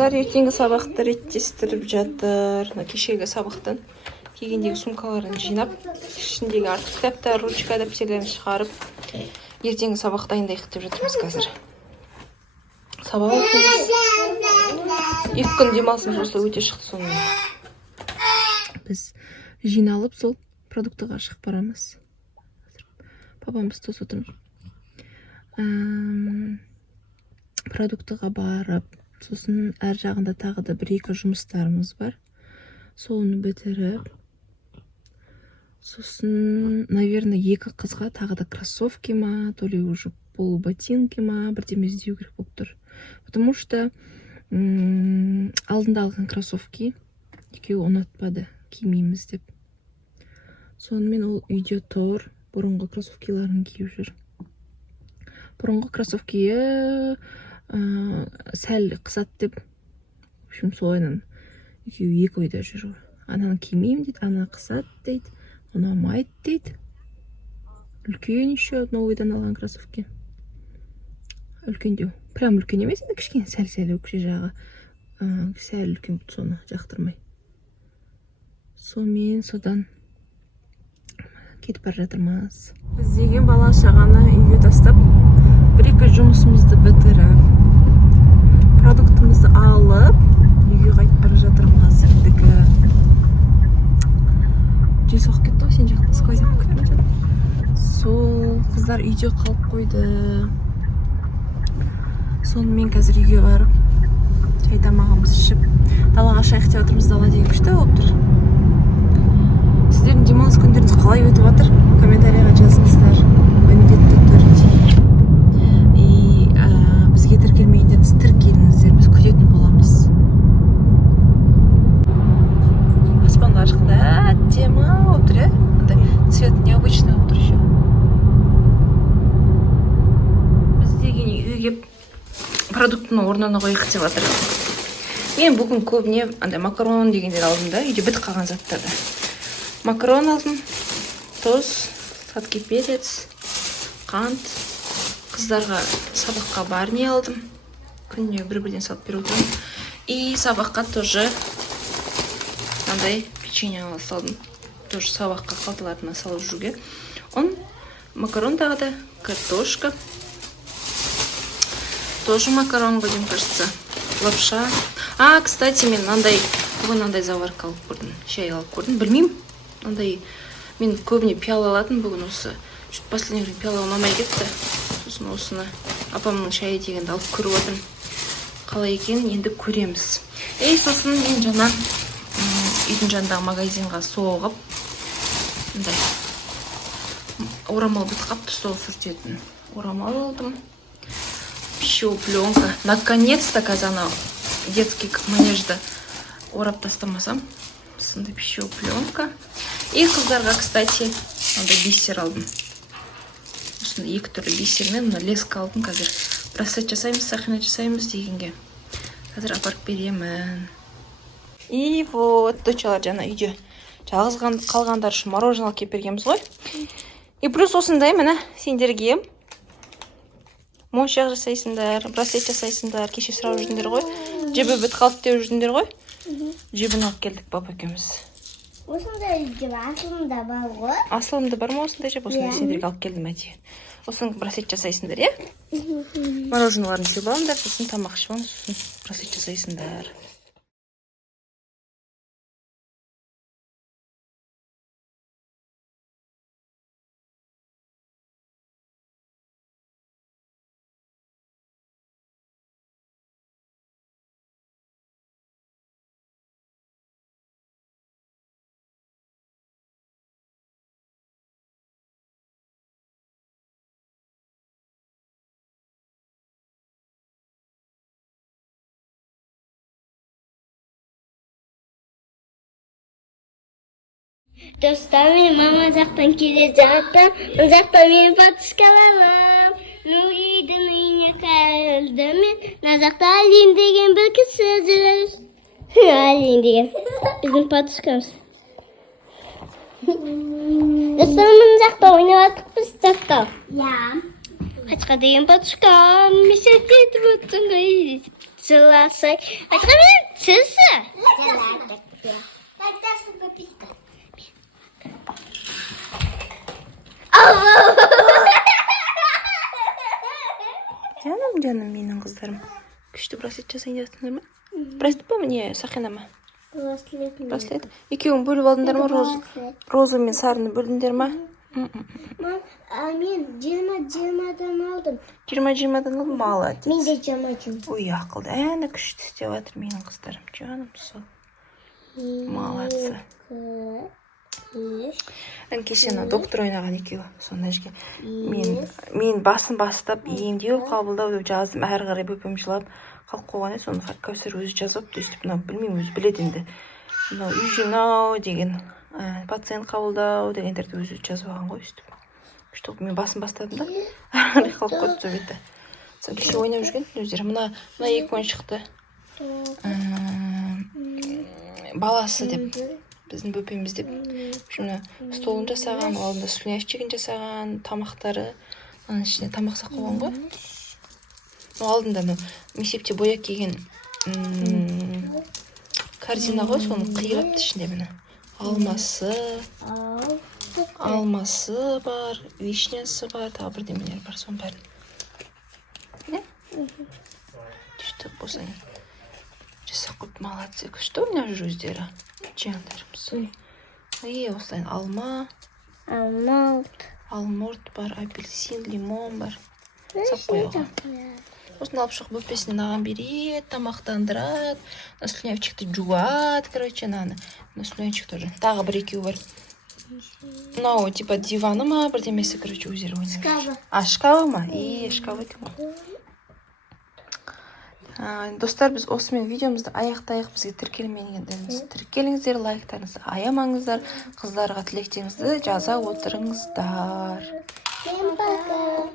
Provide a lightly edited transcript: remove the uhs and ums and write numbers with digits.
Қыздар ертеңгі сабақты реттестіріп жатыр. Кешегі сабақтан келгендегі сумкаларын жинап, ішіндегі артық кітаптар, ручка, дәптерлерін шығарып, ертеңгі сабақ дайындайық деп жатырмыз қазір. Сабақ оқимыз. 2 күн демалысымыз болса өте шықты сонымен. Біз жиналып сол продуктыға шығып барамыз. Папамыз тосып отырмыз. Продуктыға барып, сосын әр жағында тағы да 1-2 жұмыстарымыз бар. Соны бітіріп, сосын, наверное, 2 қызға тағы да кроссовки ма, то ли уже полуботинки ма, бірдеме іздеу керек болып тұр. Потому что алдында алған кроссовки екеуі ұнатпады, кимейміз деп. Сонымен ол үйде тұр, бұрынғы кроссовкиларын киіп жүр. Бұрынғы кроссовкиі сәл қысат деп, в общем, солайынан екеуі 2 ойда жүр. Ананы кимеймін дейді, ана қысат дейді, ұнамайды дейді. Үлкен еще новыйдан алған кроссовки. Үлкендеу. Прям үлкен емес, енді кішкене сәл-сәл өкше жағы. Сәл үлкен болды, соны жақтырмай. Сонымен содан кетіп бара жатырмыз. Біз деген бала шағаны үйге тастап, 1-2 жұмысымызды бітіріп, продуктымызды алып, үйге қайтып бара жатырмыз. Жел соғып кетті ғой, сен жақта сквозь ағып кетіп жатыр. Сол қыздар үйде қалып қойды. Сонымен қазір үйге барып, шай тамағымызды ішіп, далаға шайық деп жатырмыз. Дала деген күшті болып тұр. Сіздердің демалыс күндеріңіз қалай өтіп жатыр? Комментарийға жазыңыздар. Міндетті түрде. Бізге тіркелмегендеріңіз тіркеліңіздер, біз күтетін боламыз. Аспанға шыққанда әдемі болып тұр, цвет необычный болып тұр еще. Біз деген үйге кеп продуктыны орнына қойық деп жатыр. Мен бүгін көбіне макарон дегендер алдым да, үйде бітіп қалған заттарды. Макарон алдым, тұз, сладкий перец, қант. Қыздарға сабаққа барни алдым. Күніне бір-бірден салып беріп отырмын. И сабаққа тоже андай печенье салдым. Тоже сабаққа қалталарына салып жүруге. Макарон тағы да, картошка. Тоже макарон будем, кажется. Лапша. Кстати, мен бүгін андай заварка алып көрдім. Шай алып көрдім. Білмеймін. Мен көбіне пиала алатын бүгін осы. Последний время пиала ұнамай кетті. Сосын осыны апамның шайы дегенді алып көріп отырмын. Қалай екенін енді көреміз. Сосын мен жаңа үйдің жанындағы магазинға соғып, орамал бітіп қапты, сол сүртетін орамал алдым. Пищевая пленка. Наконец-то, казана детский манежді орап тастамасам. Сонда пищевая пленка. И қыздарға, кстати, бисер алдым. Осында 2 түрлі бисермен леска алдым. Қазір бросать жасаймыз, сақина жасаймыз дегенге. Қазір апарып беремін. И вот, дочалар жана үйде жалғыз қалғандар үшін мороженое алып келіп бергенбіз ғой. И плюс осындай, міне, сендерге моншақ жасайсыңдар, бросет жасайсыңдар, кеше сұрап жүрдіңдер ғой. Жебі бітіп қалды деп жүрдіңдер ғой. Жебін алып келдік папа екеуміз. Осындай жеп асылымда бар ғой. Асылымда бар ма осындай жеп? Осындай сендерге алып келдім әдейі. Осының бросет жасайсыңдар, иә? Мороженыларын жеп алыңдар, сосын тамақ ішіп алыңдар, сосын бросет жасайсыңдар. Достар, мен мама жақтан келе жатыр. Ол жақта мен батышкаларым. Нұридың үйіне келдім мен. Мына жақта Алин деген бір кісі жүр. Алин деген біздің батышкамыз. Достар, мына жақта ойнап жатырмыз жақта. Қачқа деген батышкам. Мешет етіп өттің ғой. жыласай. Айтқанмен сізсі? Жаладық. Айтасын папитка. Жаным, менің қыздарым. Күшті браслет жасайын деп жатсыңдар ма? Браслет па не, сақина ма? Браслет. Екеуің бөліп алдыңдар ма? Роза мен сарыны бөлдіңдер ма? Мен 20-20-дан алдым. 20-20-дан алдым, молодец. Мен де 20-20. Ой, ақылды. Әні күшті істеп жатыр менің қыздарым. Жаным сол. Молодцы. Кешені доктор ойнаған екеуі. Сонда ішке. Мен басын бастап, емдеу қабылдау деп жаздым. Әрі қарай бөпем жылап қалып қойған еді. Соны Кәусар өзі жазып, өстіп, білмеймін, өзі біледі енді. Үй жинау деген, пациент қабылдау дегендерді өзі жазып алған ғой өстіп. Күшті мен басын бастадым да. Әрі қарай қалып қойды сол бетті. Сол кеше ойнап жүрген өздері. Мына екі ойыншықты. Баласы деп. Біздің бөпеміз деп. Столын жасаған, алдында слюнявчигін жасаған, тамақтары. Оның ішіне тамақ сақ қойған ғой. Алдында мектепте бояп келген корзина ғой, соны қиырапты ішінде міне. Алмасы бар, вишнясы бар, тағы бірдемелер бар, соның бәрін. Не? Күшті болса не? Жасақ қойып молодцы. Күшті ойнап жүр өздері. Жандарымыз. Осылайын алма. Алмұрт бар, апельсин, лимон бар. Сақ қойған. Осыны алып шығып бөпесінен аған береді, тамақтандырады. Слюнявчикті жуады, короче, слюнявчик тоже. Тағы бір екеу бар. Мынау типа диваны ма, бірдемесі, короче, өздері ойнайды. Шкафы ма? Шкафы екен ғой. Достар, біз осымен видеомызды аяқтайық. Бізге тіркеліңіздер, лайктарыңызды аямаңыздар, қыздарға тілектеріңізді жаза отырыңыздар. Всем пока.